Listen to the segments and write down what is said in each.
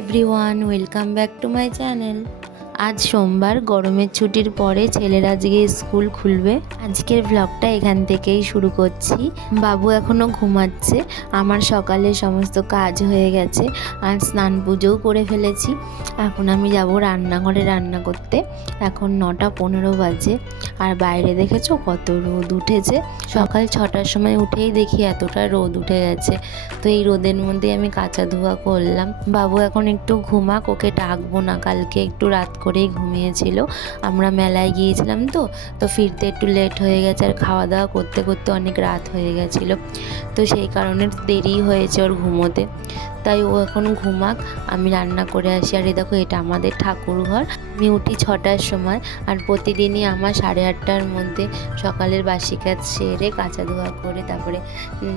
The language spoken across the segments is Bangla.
Everyone, welcome back to my channel. আজ সোমবার, গরমের ছুটির পরে ছেলের আজকে স্কুল খুলবে। আজকের ব্লগটা এখান থেকেই শুরু করছি। বাবু এখনও ঘুমাচ্ছে। আমার সকালে সমস্ত কাজ হয়ে গেছে আর স্নান পুজোও করে ফেলেছি। এখন আমি যাব রান্নাঘরে রান্না করতে। এখন 9:15 বাজে আর বাইরে দেখেছো কত রোদ উঠেছে। সকাল 6টার সময় উঠেই দেখি এতটা রোদ উঠে গেছে। তো এই রোদের মধ্যে আমি কাঁচা ধোয়া করলাম। বাবু এখন একটু ঘুমাক, ওকে ডাকবো না, কালকে একটু রাত করেই ঘুমিয়েছিল। আমরা মেলায় গিয়েছিলাম তো ফিরতে একটু লেট হয়ে গেছে আর খাওয়া দাওয়া করতে করতে অনেক রাত হয়ে গেছিলো। তো সেই কারণে দেরি হয়েছে ওর ঘুমোতে। তাই ও এখন ঘুমাক, আমি রান্না করে আসি। আর এই দেখো, এটা আমাদের ঠাকুর ঘর। আমি উঠি 6টার সময় আর প্রতিদিনই আমার 8:30টার মধ্যে সকালের বাসি কাজ সেরে কাঁচা ধোয়া করে তারপরে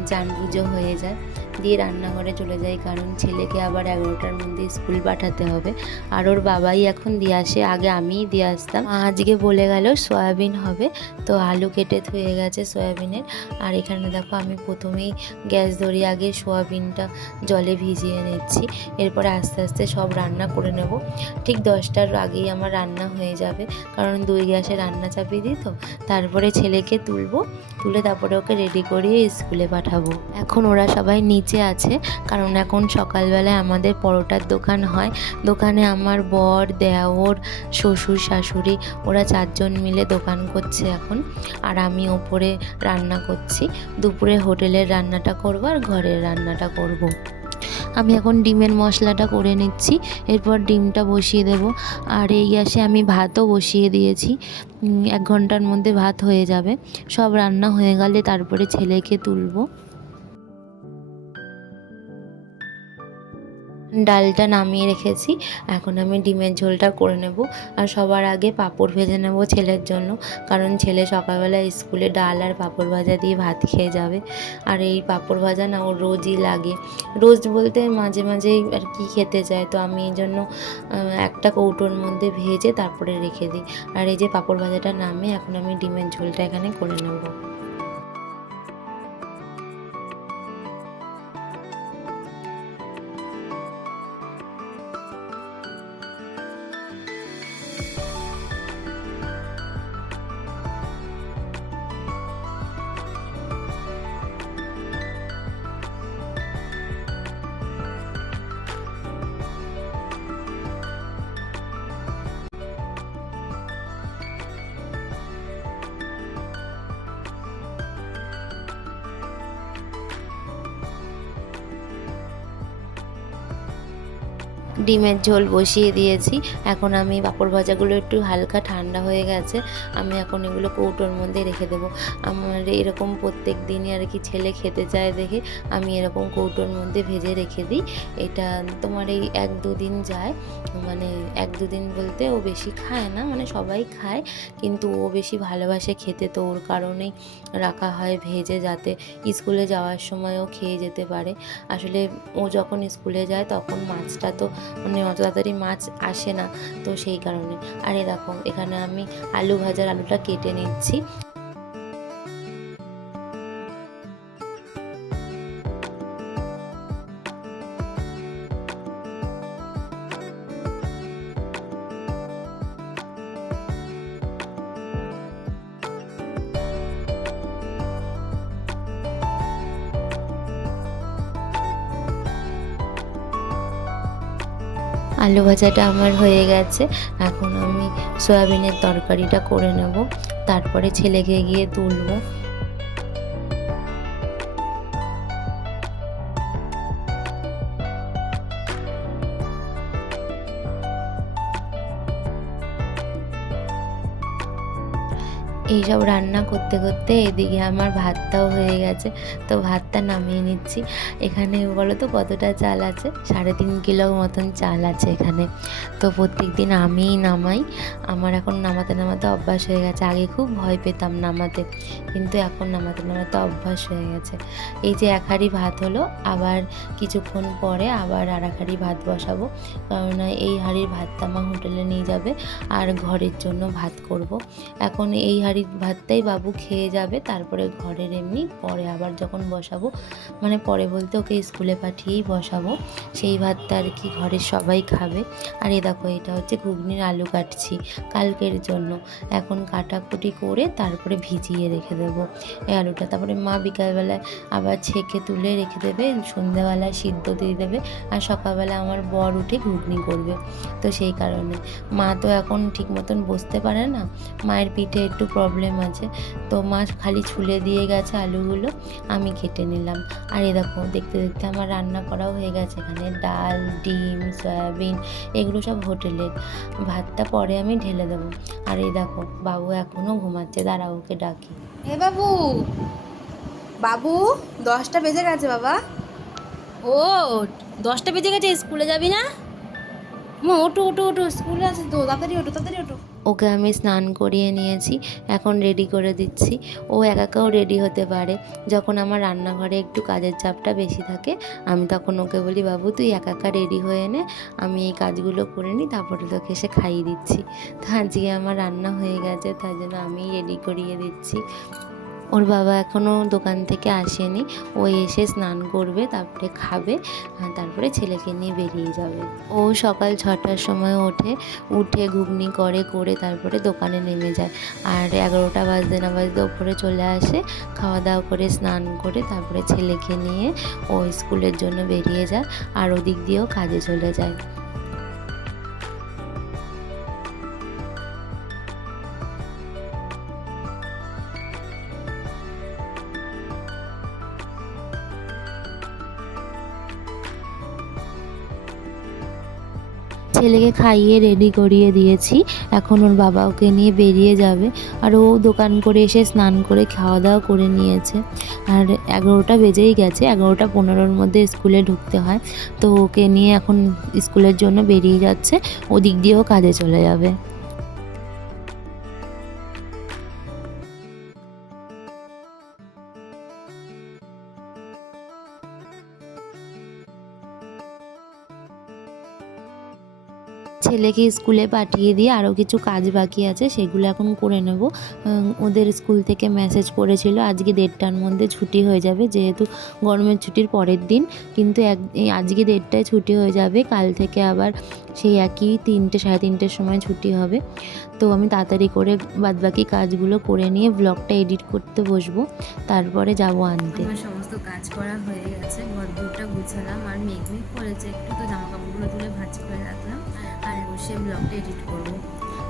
চান পুজো হয়ে যায়, দিয়ে রান্নাঘরে চলে যাই, কারণ ছেলেকে আবার 11টার মধ্যে স্কুল পাঠাতে হবে। আর ওর বাবাই এখন দিয়ে আসে, আগে আমিই দিয়ে আসতাম। আজকে বলে গেল সয়াবিন হবে, তো আলু কেটে ধুয়ে গেছে সয়াবিনের। আর এখানে দেখো, আমি প্রথমেই গ্যাস ধরিয়ে আগে সয়াবিনটা জলে ভিজিয়ে নিচ্ছি, এরপরে আস্তে আস্তে সব রান্না করে নেব। ঠিক 10টার আগেই আমার রান্না হয়ে যাবে, কারণ 2 গ্যাসে রান্না চাপিয়ে দিই। তো তারপরে ছেলেকে তুলে তারপরে ওকে রেডি করিয়ে স্কুলে পাঠাবো। এখন ওরা সবাই নিচে আছে, কারণ এখন সকালবেলায় আমাদের পরোটার দোকান হয়। দোকানে আমার বর, দেওর, শ্বশুর, শাশুড়ি, ওরা 4 জন মিলে দোকান করছে এখন। আর আমি ওপরে রান্না করছি। দুপুরে হোটেলের রান্নাটা করবো আর ঘরের রান্নাটা করব। আমি এখন ডিমের মশলাটা করে নিচ্ছি, এরপর ডিমটা বসিয়ে দেব। আর এই গ্যাসে আমি ভাতও বসিয়ে দিয়েছি। 1 ঘন্টার মধ্যে ভাত হয়ে যাবে। সব রান্না হয়ে গেলে তারপরে ছেলেকে তুলব। ডালটা নামিয়ে রেখেছি, এখন আমি ডিমের ঝোলটা করে নেব। আর সবার আগে পাঁপড় ভেজে নেব ছেলের জন্য, কারণ ছেলে সকালবেলা স্কুলে ডাল আর পাঁপড় ভাজা দিয়ে ভাত খেয়ে যাবে। আর এই পাঁপড় ভাজা না ওর রোজই লাগে, রোজ বলতে মাঝে মাঝেই আর কি খেতে চায়। তো আমি এই জন্য একটা কৌটোর মধ্যে ভেজে তারপরে রেখে দিই। আর এই যে পাঁপড় ভাজাটা নামিয়ে এখন আমি ডিমের ঝোলটা এখানে করে নেব। ডিমের ঝোল বসিয়ে দিয়েছি। এখন আমি পাঁপড় ভাজাগুলো একটু হালকা ঠান্ডা হয়ে গেছে, আমি এখন এগুলো কৌটোর মধ্যে রেখে দেবো। আমার এরকম প্রত্যেক দিনই আর কি ছেলে খেতে চায় দেখে আমি এরকম কৌটোর মধ্যে ভেজে রেখে দিই। এটা তোমার এই 1-2 দিন যায়, মানে 1-2 দিন বলতে ও বেশি খায় না, মানে সবাই খায় কিন্তু ও বেশি ভালোবাসে খেতে, তো ওর কারণেই রাখা হয় ভেজে, যাতে স্কুলে যাওয়ার সময়ও খেয়ে যেতে পারে। আসলে ও যখন স্কুলে যায় তখন মাছটা তো মানে অত তাড়াতাড়ি মাছ আসে না, তো সেই কারণে। আর এই দেখো, এখানে আমি আলুটা কেটে নিচ্ছি। আলু ভাজাটা আমার হয়ে গেছে, এখন আমি সয়াবিনের তরকারিটা করে নেব, তারপরে ছেলেকে গিয়ে তুলবো। এইসব রান্না করতে করতে এদিকে আমার ভাতটাও হয়ে গেছে, তো ভাতটা নামিয়ে নিচ্ছি। এখানে বলো তো কতটা চাল আছে, 3.5 কিলো মতন চাল আছে এখানে। তো প্রত্যেক দিন আমিই নামাই। আমার এখন নামাতে নামাতে অভ্যাস হয়ে গেছে। আগে খুব ভয় পেতাম নামাতে, কিন্তু এখন নামাতে নামাতে অভ্যাস হয়ে গেছে। এই যে 1 হাঁড়ি ভাত হলো, আবার কিছুক্ষণ পরে আবার আর 1 হাঁড়ি ভাত বসাবো, কারণ এই হাঁড়ির ভাতটা মা হোটেলে নিয়ে যাবে আর ঘরের জন্য ভাত করব। এখন এই বাড়ির ভাতটাই বাবু খেয়ে যাবে, তারপরে ঘরের এমনি পরে আবার যখন বসাবো, মানে পরে বলতে ওকে স্কুলে পাঠিয়েই বসাবো, সেই ভাতটা আর কি ঘরের সবাই খাবে। আর দেখো এটা হচ্ছে ঘুগনির আলু কাটছি কালকের জন্য। এখন কাটাকুটি করে তারপরে ভিজিয়ে রেখে দেবো এই আলুটা। তারপরে মা বিকালবেলায় আবার ছেঁকে তুলে রেখে দেবে, সন্ধ্যাবেলায় সিদ্ধ দিয়ে দেবে, আর সকালবেলা আমার বর উঠে ঘুগনি করবে। তো সেই কারণে মা তো এখন ঠিক মতন বসতে পারে না, মায়ের পিঠে একটু প্রবলেম আছে, তো মা খালি ছুলে দিয়ে গেছে আলুগুলো, আমি কেটে নিলাম। আর দেখো দেখতে দেখতে আমার রান্না করাও হয়ে গেছে। এখানে ডাল, ডিম, সয়াবিন এগুলো সব হোটেলের। ভাতটা পরে আমি ঢেলে দেবো। আর দেখো বাবু এখনও ঘুমাচ্ছে, দাঁড়াও ওকে ডাকি। বাবু, বাবু 10টা বেজে গেছে বাবা। ও 10টা বেজে গেছে, স্কুলে যাবি না? ওঠো ওঠো ওঠো, স্কুলে আছে তো, তাড়াতাড়ি ওঠো তাড়াতাড়ি ওঠো। ওকে আমি স্নান করিয়ে নিয়েছি, এখন রেডি করে দিচ্ছি। ও একাও রেডি হতে পারে। যখন আমার রান্নাঘরে একটু কাজের চাপটা বেশি থাকে, আমি তখন ওকে বলি, বাবু তুই একা রেডি হয়ে নে, আমি এই কাজগুলো করে নিই, তারপরে তোকে এসে খাইয়ে দিচ্ছি। তো আজকে আমার রান্না হয়ে গেছে, তাই জন্য আমিই রেডি করিয়ে দিচ্ছি। ওর বাবা এখনও দোকান থেকে আসেনি, ও এসে স্নান করবে, তারপরে খাবে, তারপরে ছেলেকে নিয়ে বেরিয়ে যাবে। ও সকাল 6টার সময় উঠে ঘুগনি করে তারপরে দোকানে নেমে যায়। আর 11টা বাজতে না বাজতে ওপরে চলে আসে, খাওয়া দাওয়া করে স্নান করে তারপরে ছেলেকে নিয়ে ও স্কুলের জন্য বেরিয়ে যায়, আর ওদিক দিয়েও কাজে চলে যায়। ছেলেকে খাইয়ে রেডি করিয়ে দিয়েছি, এখন ওর বাবা ওকে নিয়ে বেরিয়ে যাবে। আর ও দোকান করে এসে স্নান করে খাওয়া দাওয়া করে নিয়েছে। আর 11টা বেজেই গেছে, 11টা 15-র মধ্যে স্কুলে ঢুকতে হয়। তো ওকে নিয়ে এখন স্কুলের জন্য বেরিয়ে যাচ্ছে, ওদিক দিয়েও কাজে চলে যাবে। ছেলেকে স্কুলে পাঠিয়ে দিয়ে আরও কিছু কাজ বাকি আছে, সেগুলো এখন করে নেব। ওদের স্কুল থেকে মেসেজ করেছিল আজকে 1:30টার মধ্যে ছুটি হয়ে যাবে, যেহেতু গরমের ছুটির পরের দিন, কিন্তু আজকে 1:30টায় ছুটি হয়ে যাবে, কাল থেকে আবার সেই একই 3টে 3:30টের সময় ছুটি হবে। তো আমি তাড়াতাড়ি করে বাদবাকি কাজগুলো করে নিয়ে ব্লগটা এডিট করতে বসবো, তারপরে যাব আনতে। আমার সমস্ত কাজ করা হয়ে গেছে, ঘরদোরটা গুছালাম, আর মেঘ করেছে একটু, তো জামা কাপড়গুলো তুলে ভাঁজ করে রাখলাম, আর বসে ব্লগটা এডিট করবো।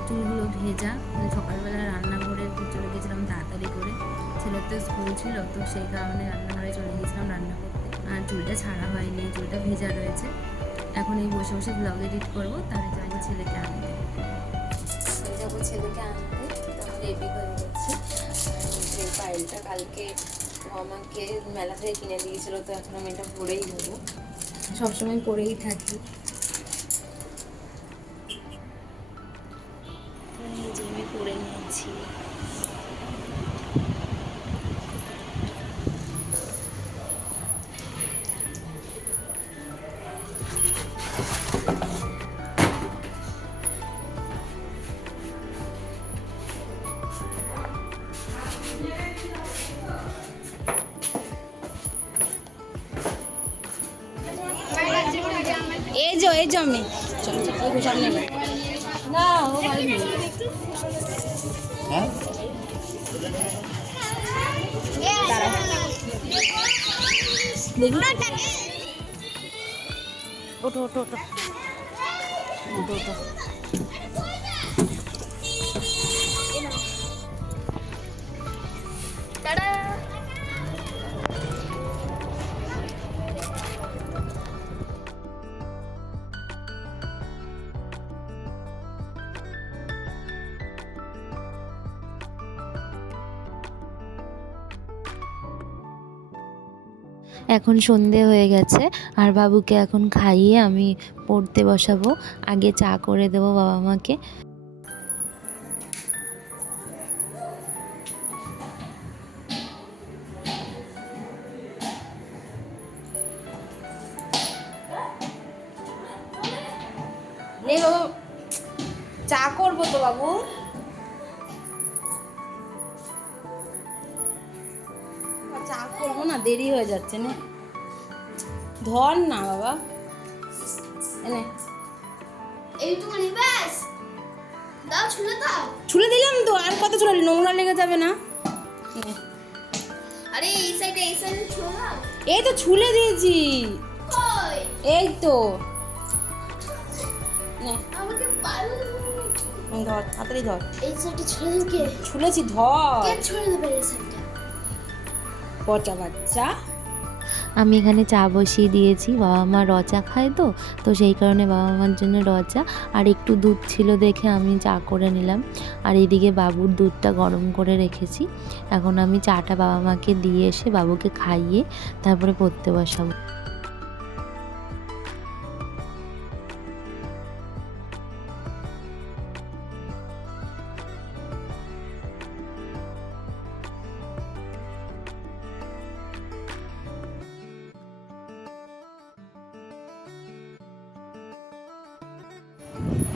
চুলগুলো ভেজা, সকালবেলা রান্নাঘরে চলে গেছিলাম তাড়াতাড়ি করে, ছেলের তো স্কুল ছিল, তো সেই কারণে রান্নাঘরে চলে গেছিলাম রান্না করতে, আর চুলটা ছাড়া হয়নি, চুলটা ভেজা রয়েছে। এখন এই বসে বসে ব্লগ এডিট করবো, তাহলে যাবো ছেলেকে আনতে। রেডি হয়ে গেছি। যে পায়েলটা কালকে আমাকে মেলা থেকে কিনে দিয়েছিল, তো এখন আমি এটা পরেই নেবো, সবসময় পরেই থাকি। আমি পরে নিয়েছি। এই যে আমি চলো চলো সামনে না ও ভালো নেই। হ্যাঁ ওঠো ওঠো ওঠো ওঠো ওঠো। এখন সন্ধে হয়ে গেছে, আর বাবুকে এখন খাইয়ে আমি পড়তে বসাবো। আগে চা করে দেবো বাবা মাকে। চা করবো তো বাবু। দেরি হয়ে যাচ্ছে না, ধর না বাবা, এনে এইটুকুনি ব্যাস, দাও ছুলে দাও। ছুলে দিলাম তো, আর কত ছুলে, নোংরা লেগে যাবে না? নে। আরে এই সাইডে ছুলে দাও। এই তো ছুলে দিয়েছি, কই এই তো নে, আমাকে পারো, ধর তাড়াতাড়ি ধর, এই সাইডে ছুলে দাও। কে ছুলেছি, ধর কে ছুলে দেবে এই সাইডে? পচা বাচ্চা। আমি এখানে চা বসিয়ে দিয়েছি, বাবা মা র চা খায় তো, তো সেই কারণে বাবা মার জন্য র চা আর একটু দুধ ছিল দেখে আমি চা করে নিলাম। আর এইদিকে বাবুর দুধটা গরম করে রেখেছি, এখন আমি চাটা বাবা মাকে দিয়ে এসে বাবুকে খাইয়ে তারপরে পড়তে বসাবো।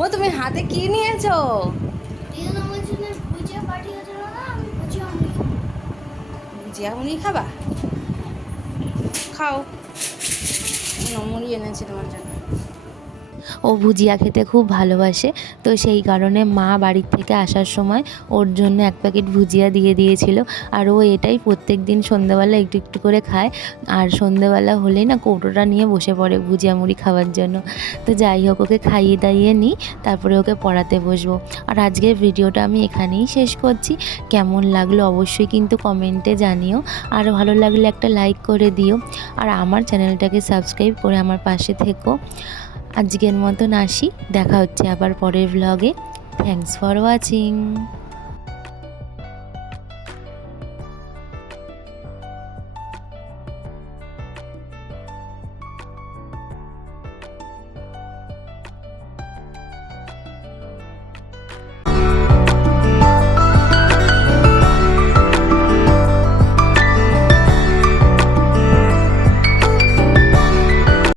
ও তুমি হাতে কি নিয়েছো? দিদা বলছিল ভুজিয়া পাঠিয়েছিল না, আমি ভুজিয়া মুড়ি খাবো। ভুজিয়া মুড়ি খাবা? খাও, মুড়ি এনেছি তোমার জন্য। ও ভুজিয়া খেতে খুব ভালোবাসে, তো সেই কারণে মা বাড়ির থেকে আসার সময় ওর জন্য এক প্যাকেট ভুজিয়া দিয়ে দিয়েছিল। আর ও এটাই প্রত্যেক দিন সন্ধ্যাবেলা একটু একটু করে খায়, আর সন্ধ্যাবেলা হলেই না কৌটোটা নিয়ে বসে পড়ে ভুজিয়া মুড়ি খাওয়ার জন্য। তো যাই হোক, ওকে খাইয়ে দাইয়ে নিই, তারপরে ওকে পড়াতে বসবো। আর আজকের ভিডিওটা আমি এখানেই শেষ করছি। কেমন লাগলো অবশ্যই কিন্তু কমেন্টে জানিও, আর ভালো লাগলে একটা লাইক করে দিও, আর আমার চ্যানেলটাকে সাবস্ক্রাইব করে আমার পাশে থেকো। আজকের মতন আসি, দেখা হচ্ছে আবার পরের ভ্লগে। Thanks for watching.